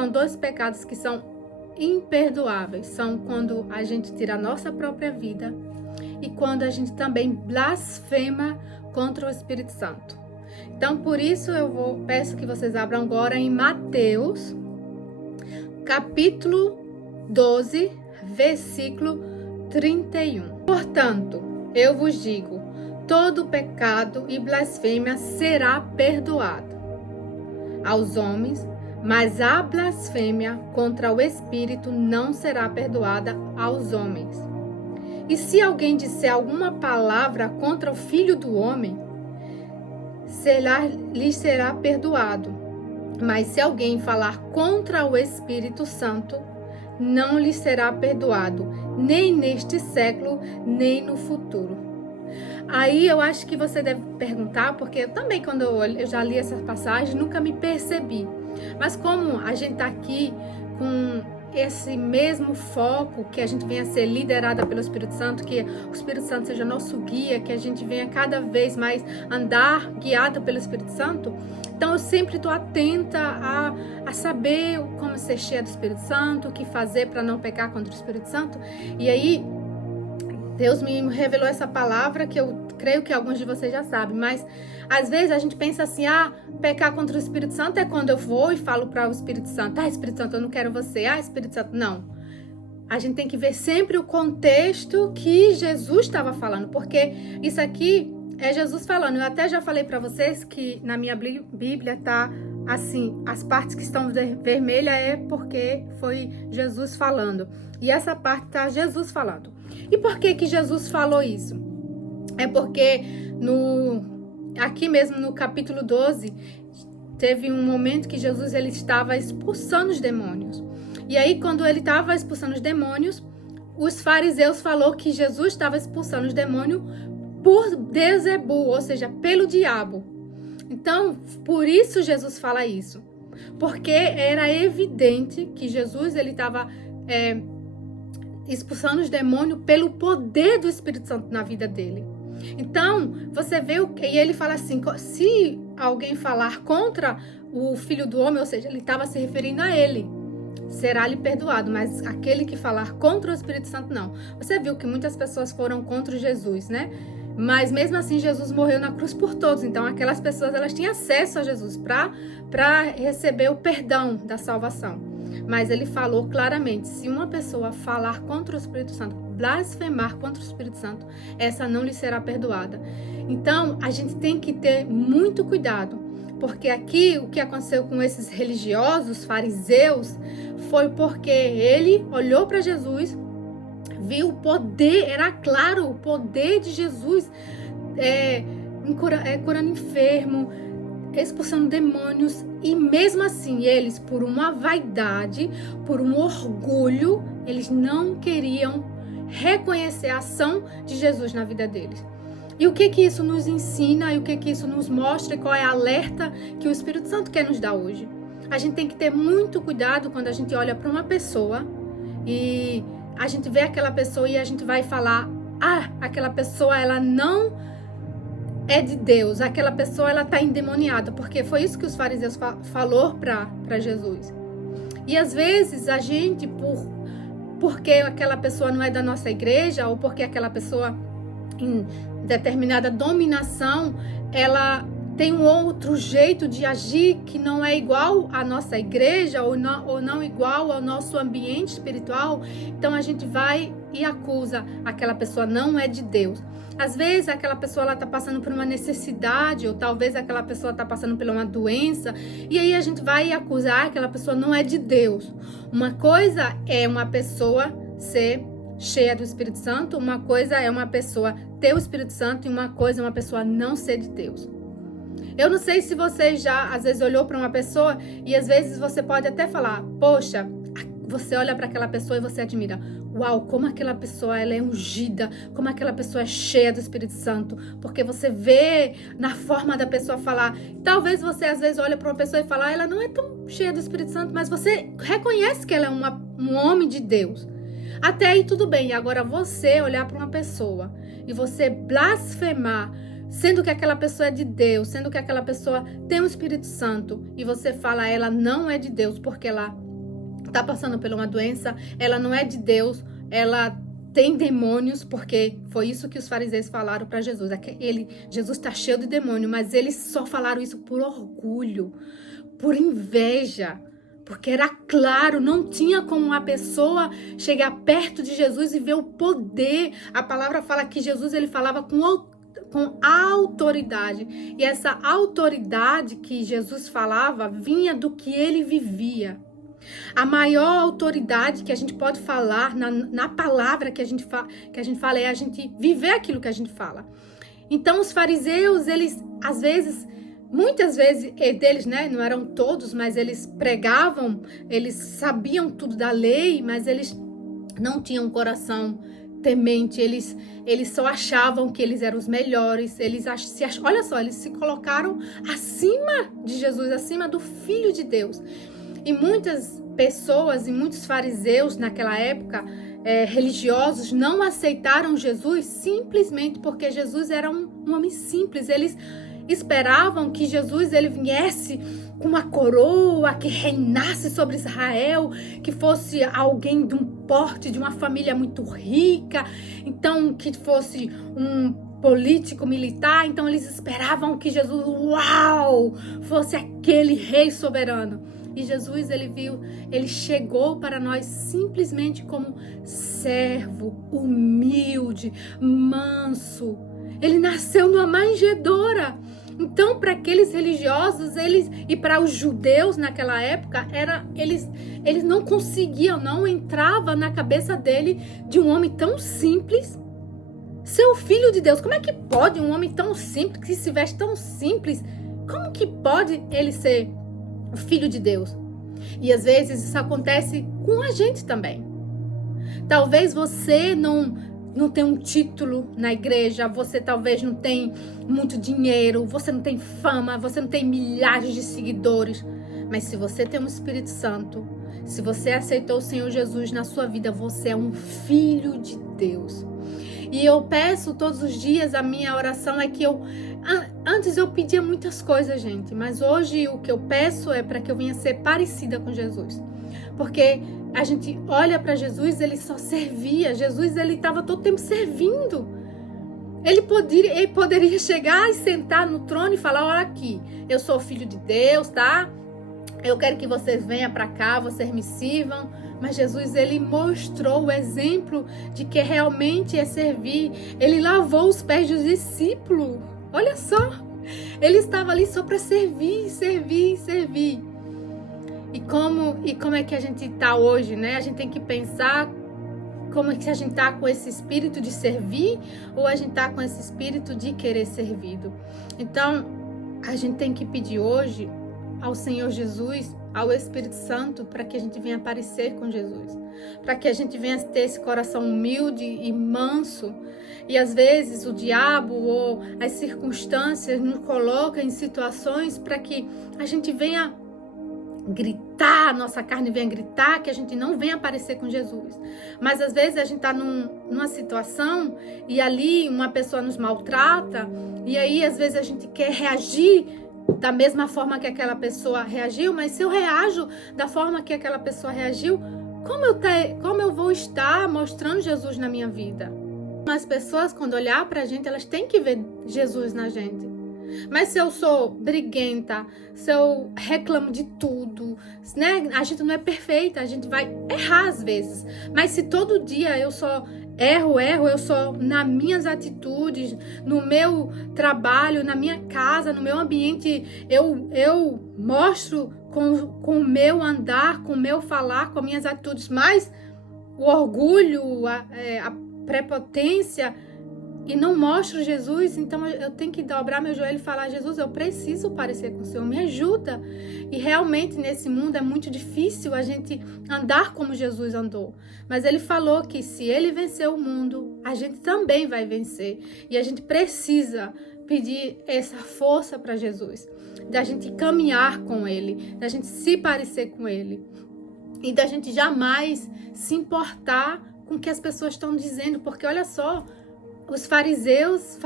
são dois pecados que são imperdoáveis. São quando a gente tira a nossa própria vida e quando a gente também blasfema contra o Espírito Santo. Então, por isso peço que vocês abram agora em Mateus, capítulo 12, versículo 31. Portanto, eu vos digo, todo pecado e blasfêmia será perdoado aos homens, mas a blasfêmia contra o Espírito não será perdoada aos homens. E se alguém disser alguma palavra contra o Filho do Homem, lhe será perdoado. Mas se alguém falar contra o Espírito Santo, não lhe será perdoado, nem neste século, nem no futuro. Aí eu acho que você deve perguntar, porque eu também, quando eu já li essa passagem, nunca me percebi. Mas como a gente está aqui com esse mesmo foco, que a gente venha a ser liderada pelo Espírito Santo, que o Espírito Santo seja nosso guia, que a gente venha cada vez mais andar guiada pelo Espírito Santo, então eu sempre estou atenta a saber como ser cheia do Espírito Santo, o que fazer para não pecar contra o Espírito Santo. E aí Deus me revelou essa palavra que eu creio que alguns de vocês já sabem, mas às vezes a gente pensa assim, pecar contra o Espírito Santo é quando eu vou e falo para o Espírito Santo, Espírito Santo, eu não quero você, Espírito Santo, não. A gente tem que ver sempre o contexto que Jesus estava falando, porque isso aqui é Jesus falando. Eu até já falei para vocês que na minha Bíblia tá assim, as partes que estão vermelhas é porque foi Jesus falando. E essa parte tá Jesus falando. E por que que Jesus falou isso? É porque aqui mesmo no capítulo 12, teve um momento que Jesus ele estava expulsando os demônios. E aí, quando ele estava expulsando os demônios, os fariseus falaram que Jesus estava expulsando os demônios por Beelzebu, ou seja, pelo diabo. Então, por isso Jesus fala isso. Porque era evidente que Jesus ele estava expulsando os demônios pelo poder do Espírito Santo na vida dele. Então, você vê e ele fala assim, se alguém falar contra o Filho do Homem, ou seja, ele estava se referindo a ele, será-lhe perdoado, mas aquele que falar contra o Espírito Santo, não. Você viu que muitas pessoas foram contra Jesus, né? Mas mesmo assim, Jesus morreu na cruz por todos. Então, aquelas pessoas, elas tinham acesso a Jesus para receber o perdão da salvação. Mas ele falou claramente, se uma pessoa falar contra o Espírito Santo, blasfemar contra o Espírito Santo, essa não lhe será perdoada. Então, a gente tem que ter muito cuidado, porque aqui o que aconteceu com esses religiosos, fariseus, foi porque ele olhou para Jesus, viu o poder, era claro, o poder de Jesus curando enfermo, expulsando demônios, e mesmo assim eles, por uma vaidade, por um orgulho, eles não queriam reconhecer a ação de Jesus na vida deles. E o que isso nos ensina, e o que isso nos mostra, e qual é a alerta que o Espírito Santo quer nos dar hoje? A gente tem que ter muito cuidado quando a gente olha para uma pessoa e a gente vê aquela pessoa e a gente vai falar, aquela pessoa ela não é de Deus, aquela pessoa ela está endemoniada, porque foi isso que os fariseus falou para Jesus. E às vezes a gente, porque aquela pessoa não é da nossa igreja, ou porque aquela pessoa em determinada dominação, ela tem um outro jeito de agir que não é igual à nossa igreja, ou não igual ao nosso ambiente espiritual, então a gente vai e acusa aquela pessoa não é de Deus. Às vezes aquela pessoa está passando por uma necessidade, ou talvez aquela pessoa está passando por uma doença, e aí a gente vai acusar aquela pessoa não é de Deus. Uma coisa é uma pessoa ser cheia do Espírito Santo, uma coisa é uma pessoa ter o Espírito Santo, e uma coisa é uma pessoa não ser de Deus. Eu não sei se você já, às vezes, olhou para uma pessoa e às vezes você pode até falar, poxa, você olha para aquela pessoa e você admira, uau, como aquela pessoa ela é ungida, como aquela pessoa é cheia do Espírito Santo, porque você vê na forma da pessoa falar. Talvez você às vezes olha para uma pessoa e fala, ela não é tão cheia do Espírito Santo, mas você reconhece que ela é um homem de Deus. Até aí tudo bem. Agora você olhar para uma pessoa e você blasfemar, sendo que aquela pessoa é de Deus, sendo que aquela pessoa tem o Espírito Santo, e você fala ela não é de Deus porque ela está passando por uma doença, ela não é de Deus, ela tem demônios, porque foi isso que os fariseus falaram para Jesus. Jesus está cheio de demônio, mas eles só falaram isso por orgulho, por inveja, porque era claro, não tinha como uma pessoa chegar perto de Jesus e ver o poder. A palavra fala que Jesus ele falava com autoridade, e essa autoridade que Jesus falava vinha do que ele vivia. A maior autoridade que a gente pode falar na palavra que a gente fala é a gente viver aquilo que a gente fala. Então os fariseus, eles às vezes, muitas vezes deles, né, não eram todos, mas eles pregavam, eles sabiam tudo da lei, mas eles não tinham um coração temente, eles só achavam que eles eram os melhores, olha só, eles se colocaram acima de Jesus, acima do Filho de Deus. E muitas pessoas e muitos fariseus naquela época, religiosos, não aceitaram Jesus simplesmente porque Jesus era um homem simples. Eles esperavam que Jesus ele viesse com uma coroa, que reinasse sobre Israel, que fosse alguém de um porte, de uma família muito rica, então que fosse um político, militar. Então eles esperavam que Jesus, fosse aquele rei soberano. E Jesus, ele chegou para nós simplesmente como servo, humilde, manso. Ele nasceu numa manjedoura. Então, para aqueles religiosos, e para os judeus naquela época, eles não conseguiam, não entrava na cabeça dele de um homem tão simples ser o Filho de Deus. Como é que pode um homem tão simples, que se veste tão simples, como que pode ele ser o Filho de Deus? E às vezes isso acontece com a gente também. Talvez você não tem um título na igreja, você talvez não tem muito dinheiro, você não tem fama, você não tem milhares de seguidores, mas se você tem um Espírito Santo, se você aceitou o Senhor Jesus na sua vida, você é um filho de Deus. E eu peço todos os dias, a minha oração é que antes eu pedia muitas coisas, gente, mas hoje o que eu peço é para que eu venha ser parecida com Jesus. Porque a gente olha para Jesus, ele só servia. Jesus, ele estava todo tempo servindo. Ele poderia chegar e sentar no trono e falar: olha aqui, eu sou filho de Deus, tá? Eu quero que vocês venham para cá, vocês me sirvam. Mas Jesus, ele mostrou o exemplo de que realmente é servir. Ele lavou os pés dos discípulos. Olha só, ele estava ali só para servir, servir, servir. E como é que a gente está hoje, né? A gente tem que pensar como é que a gente está com esse espírito de servir ou a gente está com esse espírito de querer servido. Então, a gente tem que pedir hoje ao Senhor Jesus, ao Espírito Santo, para que a gente venha aparecer com Jesus, para que a gente venha ter esse coração humilde e manso. E às vezes o diabo ou as circunstâncias nos colocam em situações para que a gente venha gritar, nossa carne venha gritar, que a gente não venha aparecer com Jesus. Mas às vezes a gente está numa situação e ali uma pessoa nos maltrata, e aí às vezes a gente quer reagir da mesma forma que aquela pessoa reagiu, mas se eu reajo da forma que aquela pessoa reagiu, como eu vou estar mostrando Jesus na minha vida? As pessoas, quando olhar pra gente, elas têm que ver Jesus na gente. Mas se eu sou briguenta, se eu reclamo de tudo, né? A gente não é perfeita, a gente vai errar às vezes. Mas se todo dia eu só erro, eu só nas minhas atitudes, no meu trabalho, na minha casa, no meu ambiente, eu mostro com o meu andar, com o meu falar, com minhas atitudes, mas o orgulho, a prepotência, e não mostro Jesus, então eu tenho que dobrar meu joelho e falar: Jesus, eu preciso parecer com o Senhor, me ajuda. E realmente nesse mundo é muito difícil a gente andar como Jesus andou. Mas ele falou que se ele venceu o mundo, a gente também vai vencer. E a gente precisa pedir essa força para Jesus, da gente caminhar com ele, da gente se parecer com ele. E da gente jamais se importar com o que as pessoas estão dizendo, porque olha só, os fariseus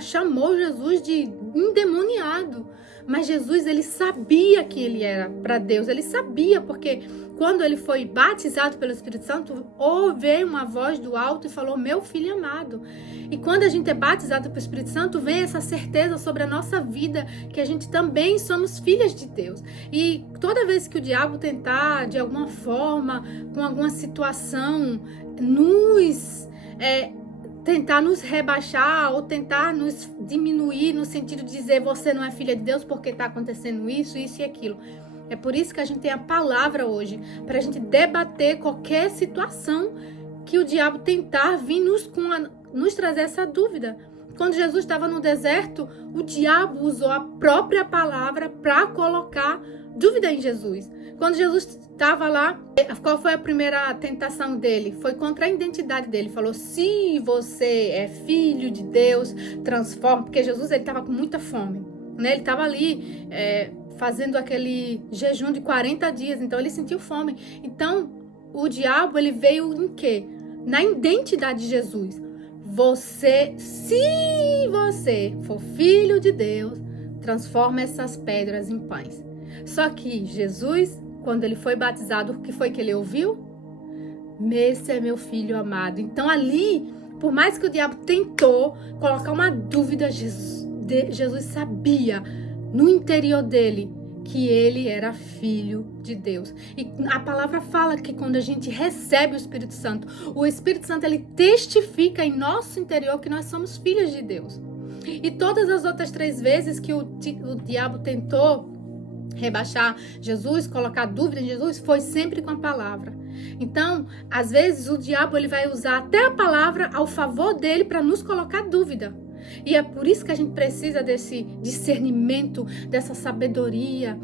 chamou Jesus de endemoniado. Mas Jesus, ele sabia que ele era para Deus. Ele sabia, porque quando ele foi batizado pelo Espírito Santo, veio uma voz do alto e falou: meu filho amado. E quando a gente é batizado pelo Espírito Santo, vem essa certeza sobre a nossa vida, que a gente também somos filhas de Deus. E toda vez que o diabo tentar, de alguma forma, com alguma situação, tentar nos rebaixar ou tentar nos diminuir no sentido de dizer: você não é filha de Deus porque está acontecendo isso, isso e aquilo. É por isso que a gente tem a palavra hoje, para a gente debater qualquer situação que o diabo tentar vir nos trazer essa dúvida. Quando Jesus estava no deserto, o diabo usou a própria palavra para colocar dúvida em Jesus. Quando Jesus estava lá, qual foi a primeira tentação dele? Foi contra a identidade dele. Falou: se você é filho de Deus, transforma. Porque Jesus estava com muita fome, né? Ele estava ali fazendo aquele jejum de 40 dias. Então ele sentiu fome. Então o diabo, ele veio em quê? Na identidade de Jesus. Se você for filho de Deus, transforma essas pedras em pães. Só que Jesus, quando ele foi batizado, o que foi que ele ouviu? Esse é meu filho amado. Então ali, por mais que o diabo tentou colocar uma dúvida, Jesus sabia no interior dele que ele era filho de Deus. E a palavra fala que quando a gente recebe o Espírito Santo ele testifica em nosso interior que nós somos filhos de Deus. E todas as outras 3 vezes que o diabo tentou rebaixar Jesus, colocar dúvida em Jesus, foi sempre com a palavra. Então, às vezes o diabo ele vai usar até a palavra ao favor dele para nos colocar dúvida. E é por isso que a gente precisa desse discernimento, dessa sabedoria.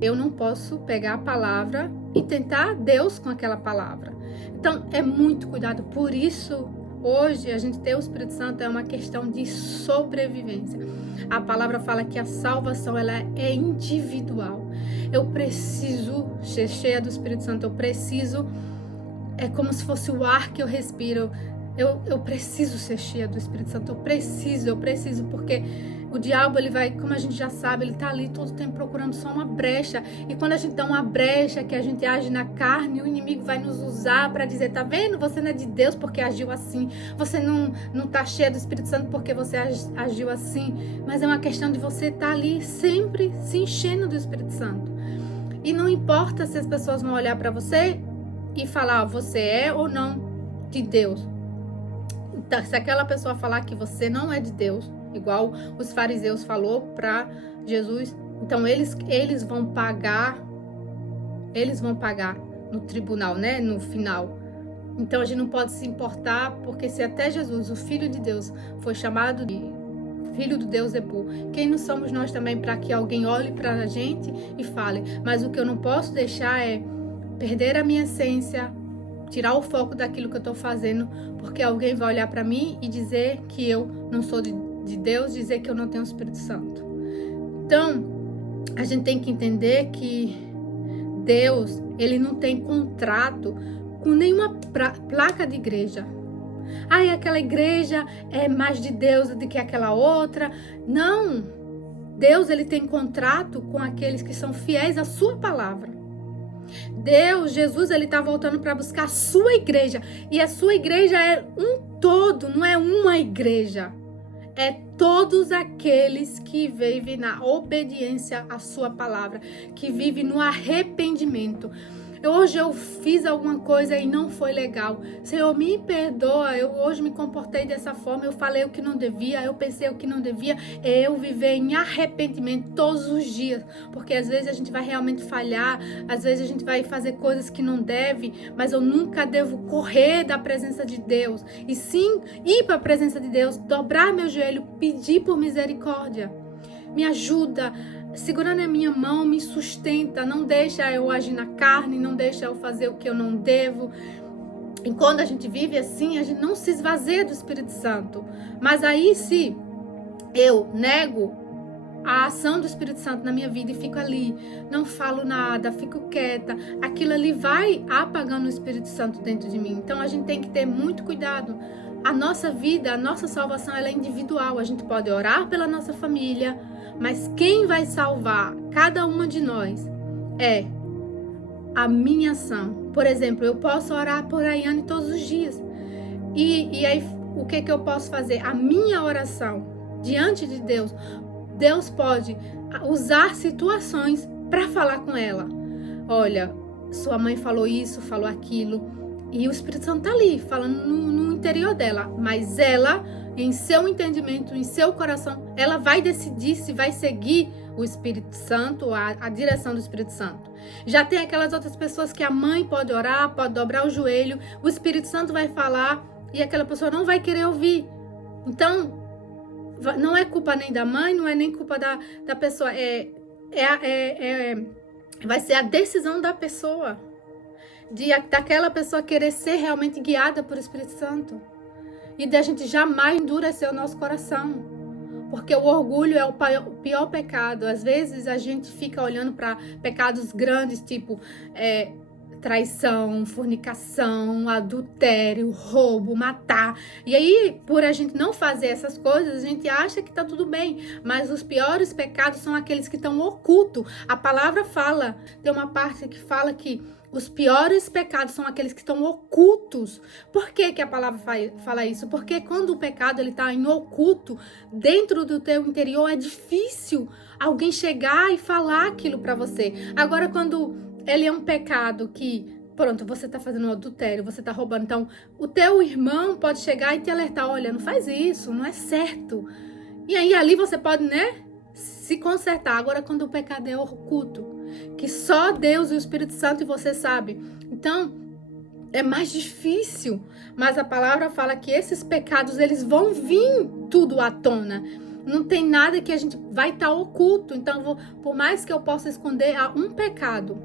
Eu não posso pegar a palavra e tentar Deus com aquela palavra. Então, é muito cuidado. Por isso, hoje, a gente ter o Espírito Santo é uma questão de sobrevivência. A palavra fala que a salvação ela é individual. Eu preciso ser cheia do Espírito Santo. É como se fosse o ar que eu respiro. Eu preciso ser cheia do Espírito Santo. Eu preciso, porque o diabo, ele vai, como a gente já sabe, ele tá ali todo o tempo procurando só uma brecha. E quando a gente dá uma brecha, que a gente age na carne, o inimigo vai nos usar para dizer: tá vendo? Você não é de Deus porque agiu assim. Você não tá cheia do Espírito Santo porque você agiu assim. Mas é uma questão de você estar ali sempre se enchendo do Espírito Santo. E não importa se as pessoas vão olhar para você e falar: você é ou não de Deus. Se aquela pessoa falar que você não é de Deus, igual os fariseus falou para Jesus, então eles vão pagar no tribunal, né, no final. Então a gente não pode se importar, porque se até Jesus, o Filho de Deus, foi chamado de Filho do Deus Ebu, quem não somos nós também para que alguém olhe para a gente e fale: mas o que eu não posso deixar é perder a minha essência, tirar o foco daquilo que eu estou fazendo, porque alguém vai olhar para mim e dizer que eu não sou de Deus, dizer que eu não tenho o Espírito Santo. Então, a gente tem que entender que Deus, ele não tem contrato com nenhuma placa de igreja. Aquela igreja é mais de Deus do que aquela outra. Não! Deus, ele tem contrato com aqueles que são fiéis à sua palavra. Jesus, ele está voltando para buscar a sua igreja. E a sua igreja é um todo, não é uma igreja. É todos aqueles que vivem na obediência à sua palavra, que vivem no arrependimento. Hoje eu fiz alguma coisa e não foi legal. Senhor, me perdoa. Eu hoje me comportei dessa forma. Eu falei o que não devia. Eu pensei o que não devia. Eu viver em arrependimento todos os dias. Porque às vezes a gente vai realmente falhar. Às vezes a gente vai fazer coisas que não deve. Mas eu nunca devo correr da presença de Deus. E sim, ir para a presença de Deus. Dobrar meu joelho. Pedir por misericórdia. Me ajuda. Segurando a minha mão, me sustenta, não deixa eu agir na carne, não deixa eu fazer o que eu não devo. E quando a gente vive assim, a gente não se esvazia do Espírito Santo. Mas aí, se eu nego a ação do Espírito Santo na minha vida e fico ali, não falo nada, fico quieta, aquilo ali vai apagando o Espírito Santo dentro de mim. Então a gente tem que ter muito cuidado. A nossa vida, a nossa salvação, ela é individual. A gente pode orar pela nossa família, Mas quem vai salvar cada uma de nós é a minha ação. Por exemplo, eu posso orar por Ayane todos os dias. E aí, o que eu posso fazer? A minha oração diante de Deus, Deus pode usar situações para falar com ela. Olha, sua mãe falou isso, falou aquilo. E o Espírito Santo está ali, falando no interior dela. Mas ela, em seu entendimento, em seu coração, ela vai decidir se vai seguir o Espírito Santo, a direção do Espírito Santo. Já tem aquelas outras pessoas que a mãe pode orar, pode dobrar o joelho, o Espírito Santo vai falar e aquela pessoa não vai querer ouvir. Então, não é culpa nem da mãe, não é nem culpa da pessoa, vai ser a decisão da pessoa, daquela pessoa querer ser realmente guiada por Espírito Santo. E da gente jamais endurecer o nosso coração. Porque o orgulho é o pior pecado. Às vezes a gente fica olhando para pecados grandes, tipo traição, fornicação, adultério, roubo, matar. E aí, por a gente não fazer essas coisas, a gente acha que tá tudo bem. Mas os piores pecados são aqueles que estão ocultos. A palavra fala, tem uma parte que fala que os piores pecados são aqueles que estão ocultos. Por que a palavra fala isso? Porque quando o pecado está em oculto, dentro do teu interior, é difícil alguém chegar e falar aquilo para você. Agora, quando ele é um pecado que, pronto, você está fazendo um adultério, você está roubando, então o teu irmão pode chegar e te alertar, olha, não faz isso, não é certo. E aí ali você pode, se consertar. Agora, quando o pecado é oculto, que só Deus e o Espírito Santo e você sabe, então é mais difícil. Mas a palavra fala que esses pecados, eles vão vir tudo à tona. Não tem nada que a gente vai estar oculto. Então, por mais que eu possa esconder um pecado,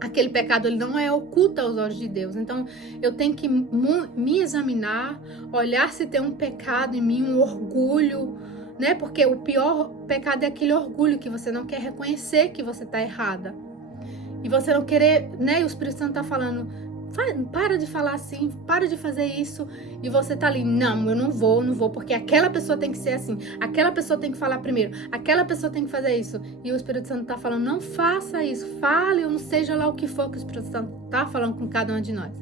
aquele pecado ele não é oculto aos olhos de Deus. Então, eu tenho que me examinar, olhar se tem um pecado em mim, um orgulho, porque o pior pecado é aquele orgulho que você não quer reconhecer que você está errada. E você não querer, e o Espírito Santo está falando, para de falar assim, para de fazer isso. E você tá ali, não, eu não vou, porque aquela pessoa tem que ser assim, aquela pessoa tem que falar primeiro, aquela pessoa tem que fazer isso. E o Espírito Santo tá falando, não faça isso, fale, ou não seja lá o que for que o Espírito Santo tá falando com cada um de nós.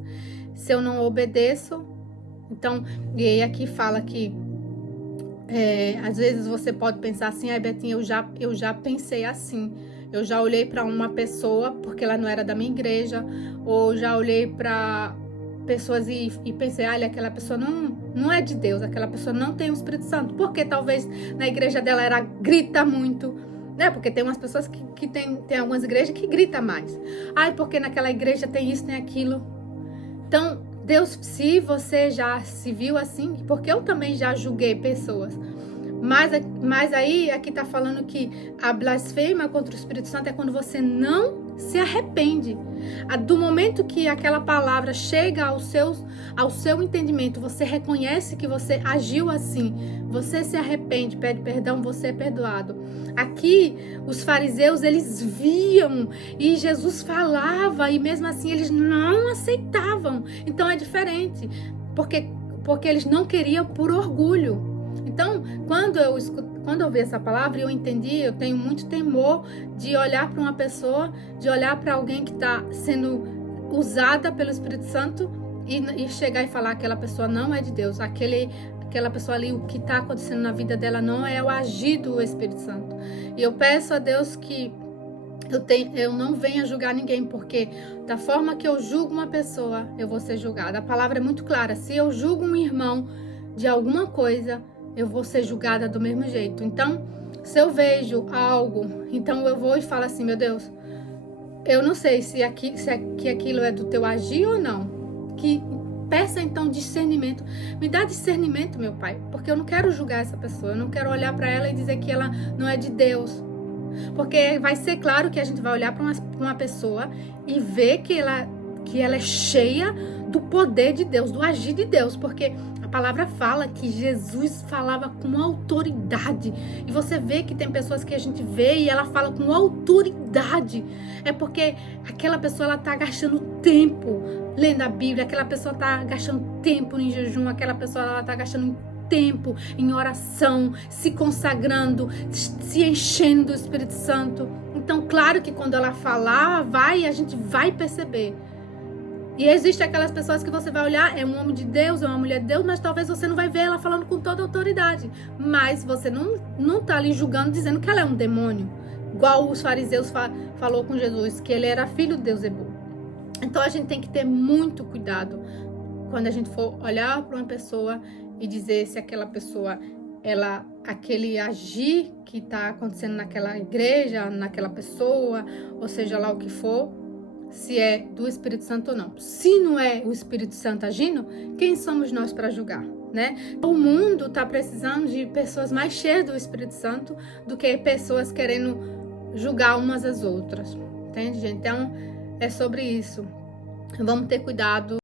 Se eu não obedeço, então, e aí aqui fala que às vezes você pode pensar assim, Betinha, eu já pensei assim. Eu já olhei para uma pessoa, porque ela não era da minha igreja, ou já olhei para pessoas e pensei, olha, aquela pessoa não é de Deus, aquela pessoa não tem o Espírito Santo, porque talvez na igreja dela ela grita muito, porque tem umas pessoas que tem algumas igrejas que gritam mais. Porque naquela igreja tem isso, tem aquilo. Então, Deus, se você já se viu assim, porque eu também já julguei pessoas, mas aí aqui está falando que a blasfêmia contra o Espírito Santo é quando você não se arrepende. Do momento que aquela palavra chega ao seu entendimento, você reconhece que você agiu assim, você se arrepende, pede perdão, você é perdoado. Aqui, os fariseus, eles viam e Jesus falava e mesmo assim eles não aceitavam. Então é diferente, porque eles não queriam por orgulho. Então, quando eu vi essa palavra, eu entendi, eu tenho muito temor de olhar para uma pessoa, de olhar para alguém que está sendo usada pelo Espírito Santo e chegar e falar que aquela pessoa não é de Deus, aquela pessoa ali, o que está acontecendo na vida dela não é o agir do Espírito Santo. E eu peço a Deus que eu não venha julgar ninguém, porque da forma que eu julgo uma pessoa, eu vou ser julgada. A palavra é muito clara, se eu julgo um irmão de alguma coisa, eu vou ser julgada do mesmo jeito. Então, se eu vejo algo, então eu vou e falo assim, meu Deus, eu não sei se aquilo é do teu agir ou não. Peça então discernimento. Me dá discernimento, meu Pai, porque eu não quero julgar essa pessoa, eu não quero olhar para ela e dizer que ela não é de Deus. Porque vai ser claro que a gente vai olhar para uma pessoa e ver que ela é cheia do poder de Deus, do agir de Deus, porque a palavra fala que Jesus falava com autoridade. E você vê que tem pessoas que a gente vê e ela fala com autoridade. É porque aquela pessoa ela tá gastando tempo lendo a Bíblia, aquela pessoa tá gastando tempo em jejum, aquela pessoa ela tá gastando tempo em oração, se consagrando, se enchendo do Espírito Santo. Então, claro que quando ela falar, a gente vai perceber. E existem aquelas pessoas que você vai olhar, é um homem de Deus, é uma mulher de Deus, mas talvez você não vai ver ela falando com toda a autoridade. Mas você não tá ali julgando, dizendo que ela é um demônio. Igual os fariseus falou com Jesus, que ele era filho de Deus Ebu. Então a gente tem que ter muito cuidado quando a gente for olhar para uma pessoa e dizer se aquela pessoa, aquele agir que está acontecendo naquela igreja, naquela pessoa, ou seja lá o que for, se é do Espírito Santo ou não. Se não é o Espírito Santo agindo, quem somos nós para julgar, né? O mundo está precisando de pessoas mais cheias do Espírito Santo do que pessoas querendo julgar umas às outras, entende, gente? Então, é sobre isso. Vamos ter cuidado.